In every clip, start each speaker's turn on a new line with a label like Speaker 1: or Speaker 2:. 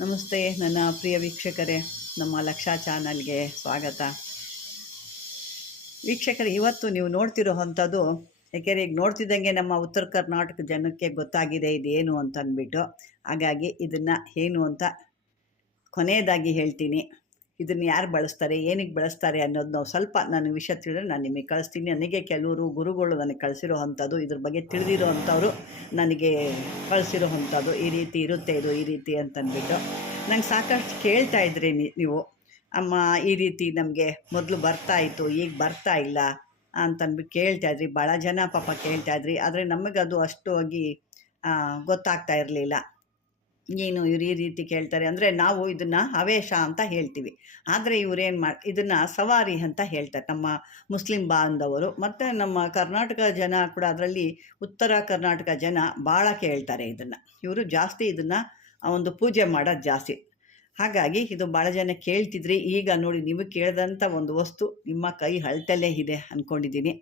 Speaker 1: ನಮಸ್ತೆ, ನನ್ನ ಪ್ರಿಯ ವೀಕ್ಷಕರೇ. ನಮ್ಮ ಲಕ್ಷಾ ಚಾನಲ್ಗೆ ಸ್ವಾಗತ. ವೀಕ್ಷಕರೇ, ಇವತ್ತು ನೀವು ನೋಡ್ತಿರೋ ಅಂಥದ್ದು ಯಾಕೆಂದರೆ ಈಗ ನೋಡ್ತಿದ್ದಂಗೆ ನಮ್ಮ ಉತ್ತರ ಕರ್ನಾಟಕ ಜನಕ್ಕೆ ಗೊತ್ತಾಗಿದೆ ಇದೇನು ಅಂತ ಅಂದ್ಬಿಟ್ಟು ಹಾಗಾಗಿ ಇದನ್ನು ಏನು ಅಂತ ಕೊನೆಯದಾಗಿ ಹೇಳ್ತೀನಿ. ಇದನ್ನು ಯಾರು ಬಳಸ್ತಾರೆ ಏನಕ್ಕೆ ಬಳಸ್ತಾರೆ ಅನ್ನೋದು ನಾವು ಸ್ವಲ್ಪ ನನಗೆ ವಿಷಯ ತಿಳಿದ್ರೆ ನಾನು ನಿಮಗೆ ಕಳಿಸ್ತೀನಿ. ನನಗೆ ಕೆಲವರು ಗುರುಗಳು ನನಗೆ ಕಳಿಸಿರೋ ಅಂಥದ್ದು, ಇದ್ರ ಬಗ್ಗೆ ತಿಳಿದಿರೋ ಅಂಥವ್ರು ನನಗೆ ಕಳಿಸಿರೋ ಅಂಥದ್ದು ಈ ರೀತಿ ಇರುತ್ತೆ ಇದು ಈ ರೀತಿ ಅಂತಂದ್ಬಿಟ್ಟು ನಂಗೆ ಸಾಕಷ್ಟು ಕೇಳ್ತಾ ಇದ್ರಿ ನೀವು. ಅಮ್ಮ ಈ ರೀತಿ ನಮಗೆ ಮೊದಲು ಬರ್ತಾ ಇತ್ತು, ಈಗ ಬರ್ತಾ ಇಲ್ಲ ಅಂತಂದ್ಬಿಟ್ಟು ಕೇಳ್ತಾ ಇದ್ರಿ. ಭಾಳ ಜನ ಪಾಪ ಕೇಳ್ತಾ ಇದ್ರಿ. ಆದರೆ ನಮಗದು ಅಷ್ಟು ಹೋಗಿ ಗೊತ್ತಾಗ್ತಾ ಇರಲಿಲ್ಲ. ಏನು ಇವ್ರು ಈ ರೀತಿ ಕೇಳ್ತಾರೆ ಅಂದರೆ ನಾವು ಇದನ್ನು ಹವೇಶ ಅಂತ ಹೇಳ್ತೀವಿ. ಆದರೆ ಇವರೇನು ಮಾಡಿ, ಇದನ್ನು ಸವಾರಿ ಅಂತ ಹೇಳ್ತಾರೆ ನಮ್ಮ ಮುಸ್ಲಿಂ ಬಾಂಧವರು. ಮತ್ತು ನಮ್ಮ ಕರ್ನಾಟಕ ಜನ ಕೂಡ ಅದರಲ್ಲಿ ಉತ್ತರ ಕರ್ನಾಟಕ ಜನ ಭಾಳ ಕೇಳ್ತಾರೆ ಇದನ್ನು. ಇವರು ಜಾಸ್ತಿ ಇದನ್ನು ಒಂದು ಪೂಜೆ ಮಾಡೋದು ಜಾಸ್ತಿ. ಹಾಗಾಗಿ ಇದು ಭಾಳ ಜನ ಕೇಳ್ತಿದ್ರಿ. ಈಗ ನೋಡಿ ನೀವು ಕೇಳಿದಂಥ ಒಂದು ವಸ್ತು ನಿಮ್ಮ ಕೈ ಹಳ್ತಲ್ಲೇ ಇದೆ ಅಂದ್ಕೊಂಡಿದ್ದೀನಿ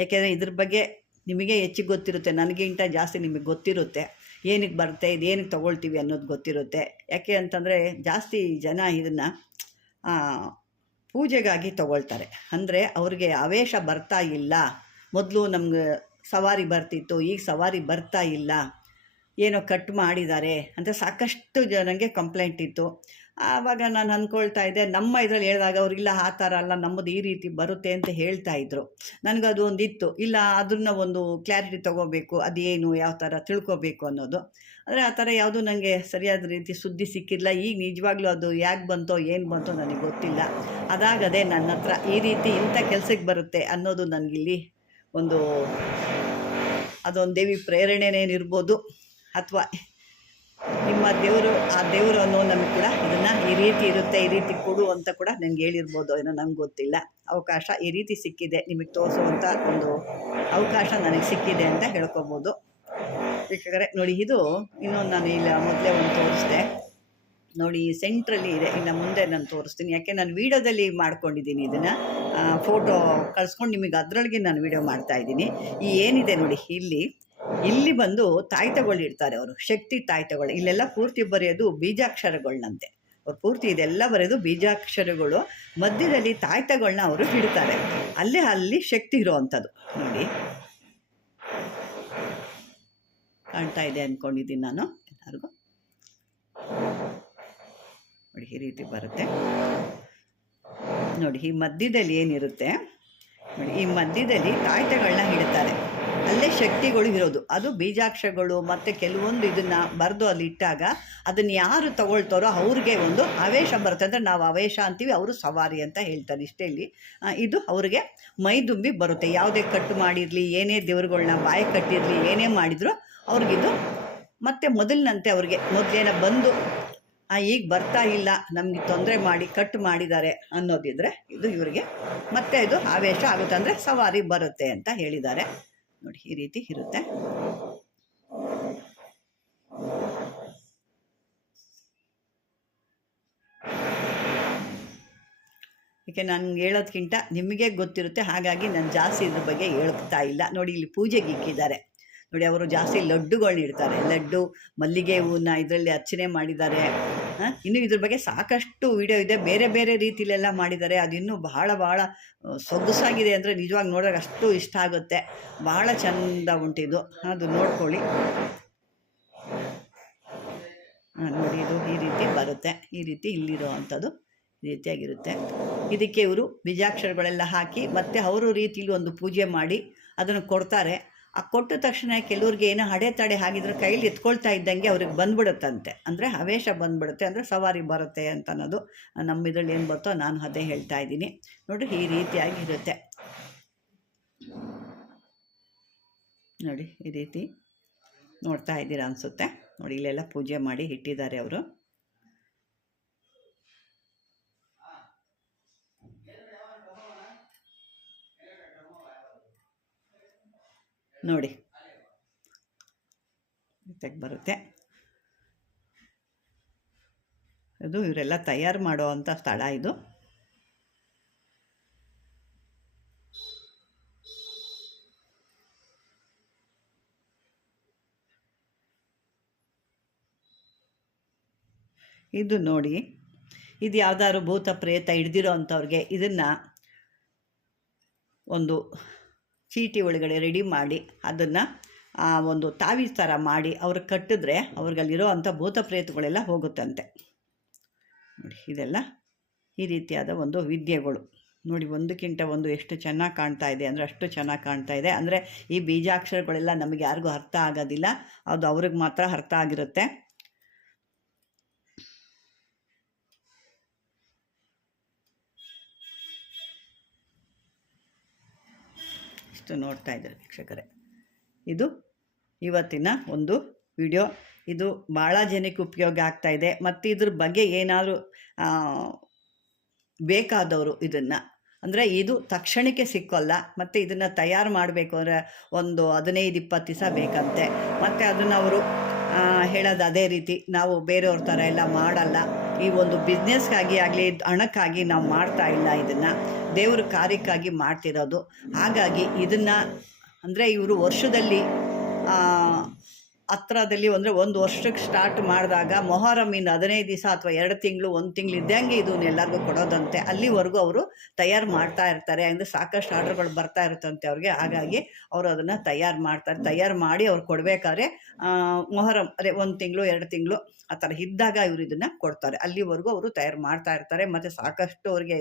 Speaker 1: ಯಾಕೆಂದರೆ ಇದ್ರ ಬಗ್ಗೆ ನಿಮಗೆ ಹೆಚ್ಚಿಗೆ ಗೊತ್ತಿರುತ್ತೆ. ನನಗಿಂತ ಜಾಸ್ತಿ ನಿಮಗೆ ಗೊತ್ತಿರುತ್ತೆ. ಏನಕ್ಕೆ ಬರುತ್ತೆ ಇದು, ಏನಕ್ಕೆ ತೊಗೊಳ್ತೀವಿ ಅನ್ನೋದು ಗೊತ್ತಿರುತ್ತೆ. ಯಾಕೆ ಅಂತಂದರೆ ಜಾಸ್ತಿ ಜನ ಇದನ್ನು ಪೂಜೆಗಾಗಿ ತಗೊಳ್ತಾರೆ. ಅಂದರೆ ಅವ್ರಿಗೆ ಆವೇಶ ಬರ್ತಾ ಇಲ್ಲ. ಮೊದಲು ನಮ್ಗೆ ಸವಾರಿ ಬರ್ತಿತ್ತು, ಈಗ ಸವಾರಿ ಬರ್ತಾ ಇಲ್ಲ. ಏನೋ ಕಟ್ ಮಾಡಿದ್ದಾರೆ ಅಂತ ಸಾಕಷ್ಟು ಜನಕ್ಕೆ ಕಂಪ್ಲೇಂಟ್ ಇತ್ತು. ಆವಾಗ ನಾನು ಅಂದ್ಕೊಳ್ತಾ ಇದ್ದೆ, ನಮ್ಮ ಇದರಲ್ಲಿ ಹೇಳಿದಾಗ ಅವ್ರಿಗಿಲ್ಲ ಆ ಥರ ಅಲ್ಲ, ನಮ್ಮದು ಈ ರೀತಿ ಬರುತ್ತೆ ಅಂತ ಹೇಳ್ತಾ ಇದ್ರು. ನನಗದು ಒಂದು ಇತ್ತು ಇಲ್ಲ ಅದನ್ನ ಒಂದು ಕ್ಲಾರಿಟಿ ತೊಗೋಬೇಕು, ಅದೇನು ಯಾವ ಥರ ತಿಳ್ಕೊಬೇಕು ಅನ್ನೋದು. ಆದರೆ ಆ ಥರ ಯಾವುದೂ ನನಗೆ ಸರಿಯಾದ ರೀತಿ ಸುದ್ದಿ ಸಿಕ್ಕಿಲ್ಲ ಈಗ ನಿಜವಾಗ್ಲೂ ಅದು ಯಾಕೆ ಬಂತೋ, ಏನು ಬಂತೋ ನನಗೆ ಗೊತ್ತಿಲ್ಲ. ಅದಾಗದೆ ನನ್ನ ಹತ್ರ ಈ ರೀತಿ ಇಂಥ ಕೆಲಸಕ್ಕೆ ಬರುತ್ತೆ ಅನ್ನೋದು ನನಗಿಲ್ಲಿ ಒಂದು, ಅದೊಂದು ದೇವಿ ಪ್ರೇರಣೆನೇನಿರ್ಬೋದು, ಅಥವಾ ನಿಮ್ಮ ದೇವರು, ಆ ದೇವರು ಅನ್ನೋ ನಮಗೆ ಕೂಡ ಇದನ್ನು ಈ ರೀತಿ ಇರುತ್ತೆ, ಈ ರೀತಿ ಕೊಡು ಅಂತ ಕೂಡ ನನಗೆ ಹೇಳಿರ್ಬೋದು, ಏನೋ ನಂಗೆ ಗೊತ್ತಿಲ್ಲ. ಅವಕಾಶ ಈ ರೀತಿ ಸಿಕ್ಕಿದೆ, ನಿಮಗೆ ತೋರಿಸುವಂಥ ಒಂದು ಅವಕಾಶ ನನಗೆ ಸಿಕ್ಕಿದೆ ಅಂತ ಹೇಳ್ಕೊಬೋದು. ಬೇಕಾದ್ರೆ ನೋಡಿ ಇದು ಇನ್ನೊಂದು ನಾನು ಇಲ್ಲ ಮೊದಲೇ ಒಂದು ತೋರಿಸಿದೆ. ನೋಡಿ ಸೆಂಟ್ರಲ್ಲಿ ಇದೆ, ಇನ್ನು ಮುಂದೆ ನಾನು ತೋರಿಸ್ತೀನಿ. ಯಾಕೆ, ನಾನು ವೀಡಿಯೋದಲ್ಲಿ ಮಾಡ್ಕೊಂಡಿದ್ದೀನಿ ಇದನ್ನು. ಫೋಟೋ ಕಳ್ಸ್ಕೊಂಡು ನಿಮಗೆ ಅದರೊಳಗೆ ನಾನು ವೀಡಿಯೋ ಮಾಡ್ತಾ ಇದ್ದೀನಿ. ಈ ಏನಿದೆ ನೋಡಿ, ಇಲ್ಲಿ ಇಲ್ಲಿ ಬಂದು ತಾಯ್ತಗಳು ಇಡ್ತಾರೆ ಅವರು, ಶಕ್ತಿ ತಾಯ್ತಗಳು. ಇಲ್ಲೆಲ್ಲ ಪೂರ್ತಿ ಬರೆಯೋದು ಬೀಜಾಕ್ಷರಗಳನ್ನಂತೆ ಅವ್ರು ಪೂರ್ತಿ ಇದೆಲ್ಲ ಬರೆಯೋದು ಬೀಜಾಕ್ಷರಗಳು, ಮಧ್ಯದಲ್ಲಿ ತಾಯ್ತಗಳನ್ನ ಅವರು ಇಡ್ತಾರೆ. ಅಲ್ಲೇ ಅಲ್ಲಿ ಶಕ್ತಿ ಇರೋವಂಥದ್ದು. ನೋಡಿ. ಕಾಣ್ತಾ ಇದೆ ಅಂದ್ಕೊಂಡಿದ್ದೀನಿ ನಾನು ಎಲ್ಲರಿಗೂ. ನೋಡಿ, ಈ ರೀತಿ ಬರುತ್ತೆ. ನೋಡಿ, ಈ ಮಧ್ಯದಲ್ಲಿ ಏನಿರುತ್ತೆ? ನೋಡಿ, ಈ ಮಧ್ಯದಲ್ಲಿ ತಾಯ್ತಗಳನ್ನ ಇಡ್ತಾರೆ. ಅಲ್ಲೇ ಶಕ್ತಿಗಳು ಇರೋದು. ಅದು ಬೀಜಾಕ್ಷರಗಳು ಮತ್ತು ಕೆಲವೊಂದು ಇದನ್ನು ಬರೆದು ಅಲ್ಲಿ ಇಟ್ಟಾಗ ಅದನ್ನು ಯಾರು ತಗೊಳ್ತಾರೋ ಅವ್ರಿಗೆ ಒಂದು ಅವೇಶ ಬರುತ್ತೆ. ಅಂದರೆ ನಾವು ಅವೇಶ ಅಂತೀವಿ, ಅವರು ಸವಾರಿ ಅಂತ ಹೇಳ್ತಾರೆ ಇಷ್ಟೇ ಇಲ್ಲಿ. ಇದು ಅವ್ರಿಗೆ ಮೈದುಂಬಿ ಬರುತ್ತೆ. ಯಾವುದೇ ಕಟ್ಟು ಮಾಡಿರಲಿ, ಏನೇ ದೇವ್ರುಗಳ್ನ ಬಾಯಿ ಕಟ್ಟಿರಲಿ, ಏನೇ ಮಾಡಿದ್ರು ಅವ್ರಿಗಿದು ಮತ್ತೆ ಮೊದಲಿನಂತೆ ಅವ್ರಿಗೆ ಮೊದಲೇನ ಬಂದು ಈಗ ಬರ್ತಾ ಇಲ್ಲ, ನಮಗೆ ತೊಂದರೆ ಮಾಡಿ, ಕಟ್ ಮಾಡಿದ್ದಾರೆ ಅನ್ನೋದಿದ್ರೆ ಇದು ಇವರಿಗೆ ಮತ್ತೆ ಇದು ಆವೇಶ ಆಗುತ್ತೆ. ಅಂದರೆ ಸವಾರಿ ಬರುತ್ತೆ ಅಂತ ಹೇಳಿದ್ದಾರೆ. ನೋಡಿ ಈ ರೀತಿ ಇರುತ್ತೆ. ಏಕೆ ನಾನು ಹೇಳೋದ್ಕಿಂತ ನಿಮಗೆ ಗೊತ್ತಿರುತ್ತೆ, ಹಾಗಾಗಿ ನಾನು ಜಾಸ್ತಿ ಇದ್ರ ಬಗ್ಗೆ ಹೇಳ್ತಾ ಇಲ್ಲ. ನೋಡಿ ಇಲ್ಲಿ ಪೂಜೆಗೆ ಇಕ್ಕಿದ್ದಾರೆ. ನೋಡಿ ಅವರು ಜಾಸ್ತಿ ಲಡ್ಡುಗಳನ್ನ ಇಡ್ತಾರೆ. ಲಡ್ಡು, ಮಲ್ಲಿಗೆ ಹೂವನ್ನ ಇದರಲ್ಲಿ ಅರ್ಚನೆ ಮಾಡಿದ್ದಾರೆ. ಇನ್ನು ಇದ್ರ ಬಗ್ಗೆ ಸಾಕಷ್ಟು ವಿಡಿಯೋ ಇದೆ. ಬೇರೆ ಬೇರೆ ರೀತಿಲೆಲ್ಲ ಮಾಡಿದ್ದಾರೆ. ಅದು ಇನ್ನೂ ಬಹಳ ಬಹಳ ಸೊಗಸಾಗಿದೆ ಅಂದರೆ ನಿಜವಾಗಿ ನೋಡೋಕೆ ಅಷ್ಟು ಇಷ್ಟ ಆಗುತ್ತೆ. ಬಹಳ ಚಂದ ಉಂಟಿದು ಅದು ನೋಡ್ಕೊಳ್ಳಿ. ನೋಡಿ, ಇದು ಈ ರೀತಿ ಬರುತ್ತೆ. ಈ ರೀತಿ ಇಲ್ಲಿರೋ ಅಂಥದ್ದು ರೀತಿಯಾಗಿರುತ್ತೆ. ಇದಕ್ಕೆ ಇವರು ಬೀಜಾಕ್ಷರಗಳೆಲ್ಲ ಹಾಕಿ ಮತ್ತೆ ಅವರು ರೀತಿಲಿ ಒಂದು ಪೂಜೆ ಮಾಡಿ ಅದನ್ನು ಕೊಡ್ತಾರೆ. ಆ ಕೊಟ್ಟ ತಕ್ಷಣ ಕೆಲವ್ರಿಗೆ ಏನೋ ಹಡೆ ತಡೆ ಹಾಗಿದ್ರೆ ಕೈಲಿ ಎತ್ಕೊಳ್ತಾ ಇದ್ದಂಗೆ ಅವ್ರಿಗೆ ಬಂದ್ಬಿಡುತ್ತಂತೆ. ಅಂದರೆ ಹವೇಶ ಬಂದ್ಬಿಡುತ್ತೆ, ಅಂದರೆ ಸವಾರಿ ಬರುತ್ತೆ ಅಂತ ಅನ್ನೋದು ನಮ್ಮ ಇದರಲ್ಲಿ ಏನು ಬರ್ತೋ ನಾನು ಅದೇ ಹೇಳ್ತಾ ಇದ್ದೀನಿ. ನೋಡಿ, ಈ ರೀತಿಯಾಗಿ ಇರುತ್ತೆ ನೋಡಿ, ಈ ರೀತಿ ನೋಡ್ತಾ ಇದ್ದೀರಾ ಅನಿಸುತ್ತೆ. ನೋಡಿ, ಇಲ್ಲೆಲ್ಲ ಪೂಜೆ ಮಾಡಿ ಇಟ್ಟಿದ್ದಾರೆ ಅವರು. ನೋಡಿ. ತೆಗೆ ಬರುತ್ತೆ. ಅದು ಇವರೆಲ್ಲ ತಯಾರು ಮಾಡೋ ಅಂಥ ಸ್ಥಳ ಇದು. ಇದು ನೋಡಿ. ಇದು ಯಾವ್ದಾದ್ರು ಭೂತ ಪ್ರೇತ ಹಿಡ್ದಿರೋ ಅಂಥವ್ರಿಗೆ ಇದನ್ನು ಒಂದು ಚೀಟಿ ಒಳಗಡೆ ರೆಡಿ ಮಾಡಿ ಅದನ್ನು ಒಂದು ತಾವೀಜ್ ಥರ ಮಾಡಿ ಅವ್ರಿಗೆ ಕಟ್ಟಿದ್ರೆ ಅವ್ರಿಗಲ್ಲಿರೋ ಅಂಥ ಭೂತ ಪ್ರೇತಗಳೆಲ್ಲ ಹೋಗುತ್ತಂತೆ. ನೋಡಿ, ಇದೆಲ್ಲ ಈ ರೀತಿಯಾದ ಒಂದು ವಿದ್ಯೆಗಳು. ನೋಡಿ, ಒಂದಕ್ಕಿಂತ ಒಂದು ಎಷ್ಟು ಚೆನ್ನಾಗಿ ಕಾಣ್ತಾ ಇದೆ ಅಂದರೆ ಅಷ್ಟು ಚೆನ್ನಾಗಿ ಕಾಣ್ತಾ ಇದೆ. ಅಂದರೆ ಈ ಬೀಜಾಕ್ಷರಗಳೆಲ್ಲ ನಮಗೆ ಯಾರಿಗೂ ಅರ್ಥ ಆಗೋದಿಲ್ಲ. ಅದು ಅವ್ರಿಗೆ ಮಾತ್ರ ಅರ್ಥ ಆಗಿರುತ್ತೆ. ಇಷ್ಟು ನೋಡ್ತಾ ಇದ್ದಾರೆ ವೀಕ್ಷಕರೇ. ಇದು ಇವತ್ತಿನ ಒಂದು ವಿಡಿಯೋ. ಇದು ಭಾಳ ಜನಕ್ಕೆ ಉಪಯೋಗ ಆಗ್ತಾ ಇದೆ. ಮತ್ತು ಇದ್ರ ಬಗ್ಗೆ ಏನಾದರೂ ಬೇಕಾದವರು ಇದನ್ನು. ಅಂದರೆ ಇದು ತಕ್ಷಣಕ್ಕೆ ಸಿಕ್ಕೋಲ್ಲ. ಮತ್ತು ಇದನ್ನು ತಯಾರು ಮಾಡಬೇಕು ಅಂದರೆ ಒಂದು ಹದಿನೈದು, ಇಪ್ಪತ್ತು ದಿವಸ ಬೇಕಂತೆ. ಮತ್ತು ಅದನ್ನು ಅವರು ಹೇಳೋದು ಅದೇ ರೀತಿ. ನಾವು ಬೇರೆಯವ್ರ ಥರ ಎಲ್ಲ ಮಾಡಲ್ಲ. ಈ ಒಂದು ಬಿಸ್ನೆಸ್ಗಾಗಿ ಆಗಲಿ, ಹಣಕ್ಕಾಗಿ ನಾವು ಮಾಡ್ತಾ ಇಲ್ಲ ಇದನ್ನು. ದೇವರ ಕಾರ್ಯಕ್ಕಾಗಿ ಮಾಡ್ತಿರೋದು. ಹಾಗಾಗಿ ಇದನ್ನು ಅಂದರೆ ಇವರು ವರ್ಷದಲ್ಲಿ ಹತ್ರದಲ್ಲಿ ಅಂದರೆ ಒಂದು ವರ್ಷಕ್ಕೆ ಸ್ಟಾರ್ಟ್ ಮಾಡಿದಾಗ ಮೊಹರಮ್ಮಿಂದ ಹದಿನೈದು ದಿವಸ ಅಥವಾ ಎರಡು ತಿಂಗಳು, ಒಂದು ತಿಂಗಳು ಇದ್ದಂಗೆ ಇದನ್ನ ಎಲ್ಲರಿಗೂ ಕೊಡೋದಂತೆ. ಅಲ್ಲಿವರೆಗೂ ಅವರು ತಯಾರು ಮಾಡ್ತಾ ಇರ್ತಾರೆ. ಅಂದರೆ ಸಾಕಷ್ಟು ಆರ್ಡರ್ಗಳು ಬರ್ತಾ ಇರುತ್ತಂತೆ ಅವ್ರಿಗೆ. ಹಾಗಾಗಿ ಅವರು ಅದನ್ನು ತಯಾರು ಮಾಡ್ತಾರೆ. ತಯಾರು ಮಾಡಿ ಅವ್ರು ಕೊಡಬೇಕಾದ್ರೆ ಮೊಹರಮ್ ಅದೇ ಒಂದು ತಿಂಗಳು, ಎರಡು ತಿಂಗಳು ಆ ಥರ ಇದ್ದಾಗ ಇವರು ಇದನ್ನು ಕೊಡ್ತಾರೆ. ಅಲ್ಲಿವರೆಗೂ ಅವರು ತಯಾರು ಮಾಡ್ತಾ ಇರ್ತಾರೆ. ಮತ್ತು ಸಾಕಷ್ಟು ಅವ್ರಿಗೆ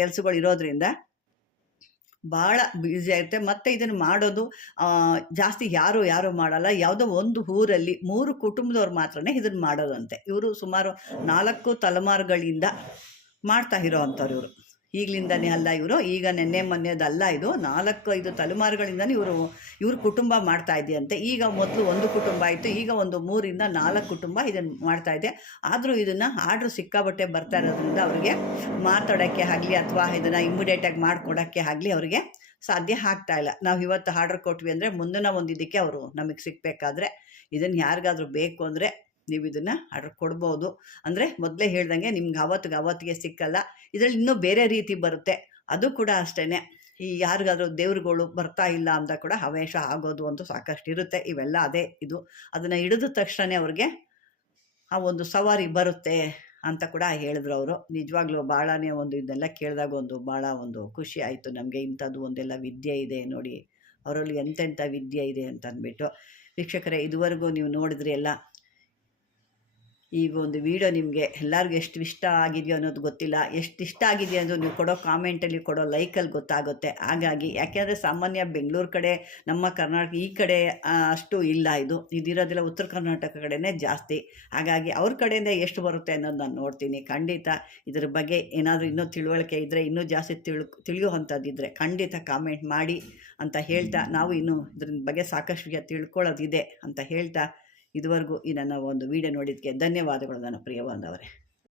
Speaker 1: ಕೆಲಸಗಳು ಇರೋದ್ರಿಂದ ಭಾಳ ಬ್ಯುಸಿ ಆಗುತ್ತೆ. ಮತ್ತು ಇದನ್ನು ಮಾಡೋದು ಜಾಸ್ತಿ ಯಾರು ಯಾರು ಮಾಡಲ್ಲ. ಯಾವುದೋ ಒಂದು ಊರಲ್ಲಿ ಮೂರು ಕುಟುಂಬದವ್ರು ಮಾತ್ರನೇ ಇದನ್ನು ಮಾಡೋದಂತೆ. ಇವರು ಸುಮಾರು ನಾಲ್ಕು ತಲೆಮಾರುಗಳಿಂದ ಮಾಡ್ತಾ ಇರೋ ಅಂಥವ್ರು ಇವರು. ಈಗಲಿಂದನೇ ಅಲ್ಲ ಇವರು. ಈಗ ನೆನ್ನೆ ಮೊನ್ನೆದಲ್ಲ ಇದು. ನಾಲ್ಕು, ಐದು ತಲೆಮಾರುಗಳಿಂದನೇ ಇವರು, ಇವ್ರ ಕುಟುಂಬ ಮಾಡ್ತಾ ಇದೆಯಂತೆ. ಈಗ ಮೊದಲು ಒಂದು ಕುಟುಂಬ ಇತ್ತು. ಈಗ ಒಂದು ಮೂರಿಂದ ನಾಲ್ಕು ಕುಟುಂಬ ಇದನ್ನು ಮಾಡ್ತಾ ಇದೆ. ಆದರೂ ಇದನ್ನು ಆರ್ಡ್ರ್ ಸಿಕ್ಕಾಬಟ್ಟೆ ಬರ್ತಾ ಇರೋದ್ರಿಂದ ಅವರಿಗೆ ಮಾತಾಡೋಕ್ಕೆ ಆಗಲಿ ಅಥವಾ ಇದನ್ನು ಇಮಿಡಿಯೇಟಾಗಿ ಮಾಡಿಕೊಡೋಕ್ಕೆ ಆಗಲಿ ಅವರಿಗೆ ಸಾಧ್ಯ ಆಗ್ತಾ ಇಲ್ಲ. ನಾವು ಇವತ್ತು ಆರ್ಡ್ರ್ ಕೊಟ್ವಿ ಅಂದರೆ ಮುಂದಿನ ಒಂದು ಇದಕ್ಕೆ ಅವರು ನಮಗೆ ಸಿಕ್ಕಬೇಕಾದ್ರೆ ಇದನ್ನು ಯಾರಿಗಾದರೂ ಬೇಕು ಅಂದರೆ ನೀವು ಇದನ್ನು ಆರ್ಡರ್ ಕೊಡ್ಬೋದು. ಅಂದರೆ ಮೊದಲೇ ಹೇಳ್ದಂಗೆ ನಿಮ್ಗೆ ಅವತ್ತಿಗೆ ಅವತ್ತಿಗೆ ಸಿಕ್ಕಲ್ಲ. ಇದರಲ್ಲಿ ಇನ್ನೂ ಬೇರೆ ರೀತಿ ಬರುತ್ತೆ. ಅದು ಕೂಡ ಅಷ್ಟೇ ಈ ಯಾರಿಗಾದ್ರೂ ದೇವ್ರುಗಳು ಬರ್ತಾ ಇಲ್ಲ ಅಂತ ಕೂಡ ಹವೇಶ ಆಗೋದು ಅಂತೂ ಸಾಕಷ್ಟು ಇರುತ್ತೆ ಇವೆಲ್ಲ ಅದೇ ಇದು. ಅದನ್ನು ಹಿಡಿದ ತಕ್ಷಣ ಅವ್ರಿಗೆ ಆ ಒಂದು ಸವಾರಿ ಬರುತ್ತೆ ಅಂತ ಕೂಡ ಹೇಳಿದ್ರು ಅವರು. ನಿಜವಾಗ್ಲೂ ಭಾಳನೇ ಒಂದು ಇದನ್ನೆಲ್ಲ ಕೇಳಿದಾಗ ಒಂದು ಭಾಳ ಒಂದು ಖುಷಿ ಆಯಿತು ನಮಗೆ. ಇಂಥದ್ದು ಒಂದೆಲ್ಲ ವಿದ್ಯೆ ಇದೆ ನೋಡಿ. ಅವರಲ್ಲಿ ಎಂತೆಂಥ ವಿದ್ಯೆ ಇದೆ ಅಂತ ಅಂದ್ಬಿಟ್ಟು ವೀಕ್ಷಕರೇ, ಇದುವರೆಗೂ ನೀವು ನೋಡಿದ್ರಿ ಎಲ್ಲ ಈ ಒಂದು ವಿಡಿಯೋ ನಿಮಗೆ ಎಲ್ಲರಿಗೂ ಎಷ್ಟು ಇಷ್ಟ ಆಗಿದೆಯೋ ಅನ್ನೋದು ಗೊತ್ತಿಲ್ಲ. ಎಷ್ಟು ಇಷ್ಟ ಆಗಿದೆಯೋ ಅನ್ನೋದು ನೀವು ಕೊಡೋ ಕಾಮೆಂಟಲ್ಲಿ ಕೊಡೋ ಲೈಕಲ್ಲಿ ಗೊತ್ತಾಗುತ್ತೆ. ಹಾಗಾಗಿ ಯಾಕೆಂದರೆ ಸಾಮಾನ್ಯ ಬೆಂಗಳೂರು ಕಡೆ, ನಮ್ಮ ಕರ್ನಾಟಕ ಈ ಕಡೆ ಅಷ್ಟು ಇಲ್ಲ ಇದು. ಇದಿರೋದಿಲ್ಲ ಉತ್ತರ ಕರ್ನಾಟಕ ಕಡೆನೇ ಜಾಸ್ತಿ. ಹಾಗಾಗಿ ಅವ್ರ ಕಡೆಯಿಂದ ಎಷ್ಟು ಬರುತ್ತೆ ಅನ್ನೋದು ನಾನು ನೋಡ್ತೀನಿ. ಖಂಡಿತ ಇದ್ರ ಬಗ್ಗೆ ಏನಾದರೂ ಇನ್ನೂ ತಿಳುವಳಿಕೆ ಇದ್ದರೆ ಇನ್ನೂ ಜಾಸ್ತಿ ತಿಳ್ ತಿಳಿಯುವಂಥದ್ದಿದ್ದರೆ ಖಂಡಿತ ಕಾಮೆಂಟ್ ಮಾಡಿ ಅಂತ ಹೇಳ್ತಾ, ನಾವು ಇನ್ನೂ ಇದ್ರ ಬಗ್ಗೆ ಸಾಕಷ್ಟು ತಿಳ್ಕೊಳ್ಳೋದಿದೆ ಅಂತ ಹೇಳ್ತಾ ಇದುವರೆಗೂ ಈ ನನ್ನ ಒಂದು ವಿಡಿಯೋ ನೋಡಿದ್ದಕ್ಕೆ ಧನ್ಯವಾದಗಳು ನನ್ನ ಪ್ರಿಯ ಬಾಂಧವರೇ.